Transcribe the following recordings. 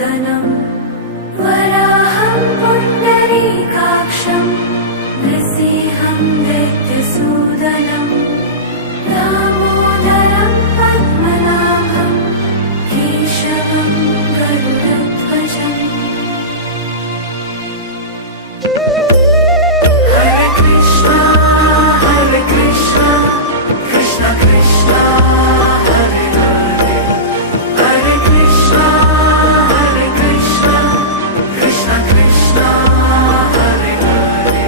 वरदं वराहं पुण्डरीकाक्षं नृसिंहं दैत्यसूदनं दामोदरं पद्मनाभं केशवं गरुडध्वजम्। हरे कृष्णा कृष्ण कृष्ण हरे हरे, हरे कृष्णा कृष्ण कृष्ण हरे हरे,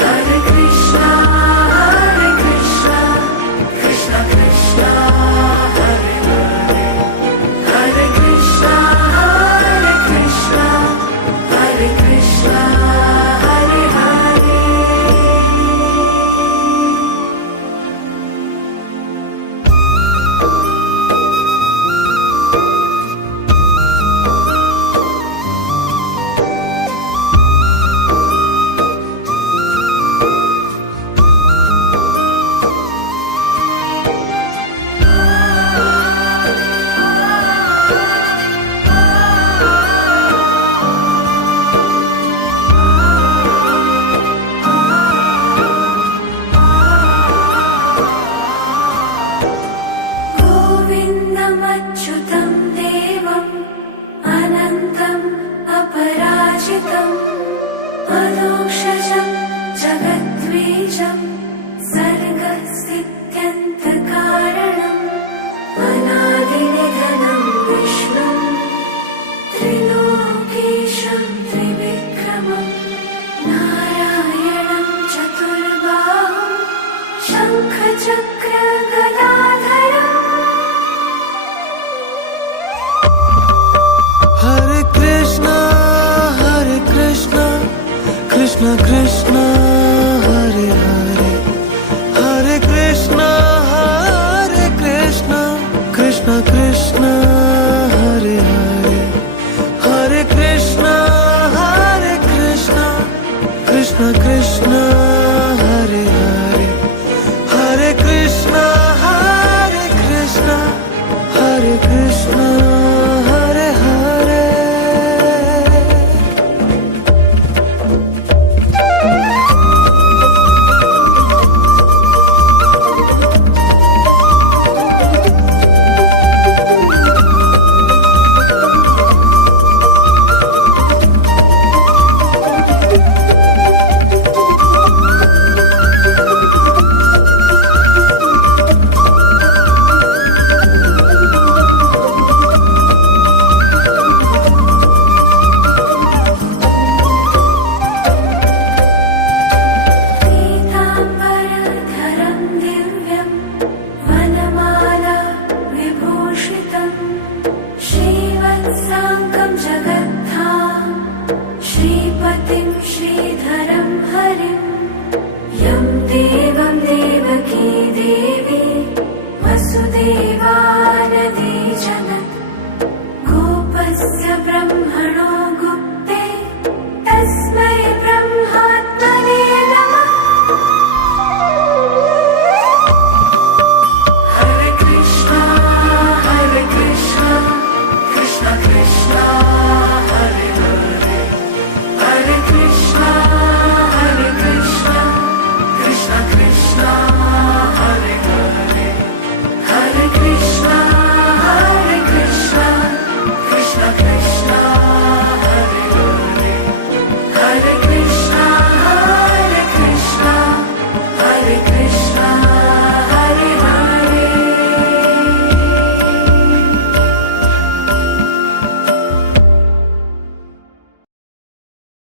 हरे कृष्णा कृष्ण कृष्ण हरे हरे, हरे कृष्णा हरे कृष्ण हरे हरे। गोविन्दमच्युतं देवम् अनन्तम् अपराजितम् अदोक्षजं जगद्बीजं सर्गस्थित्यन्तकारणम् अनादिनिधनं विष्णुं त्रिलोकेशं त्रिविक्रमं नारायणं चतुर्बाहुं शङ्खचक्रगदाधरम्। हरे कृष्णा कृष्ण कृष्ण हरे हरे, हरे कृष्णा कृष्ण कृष्ण हरे हरे, हरे कृष्णा कृष्ण कृष्ण हरे हरे, हरे कृष्णा हरे कृष्ण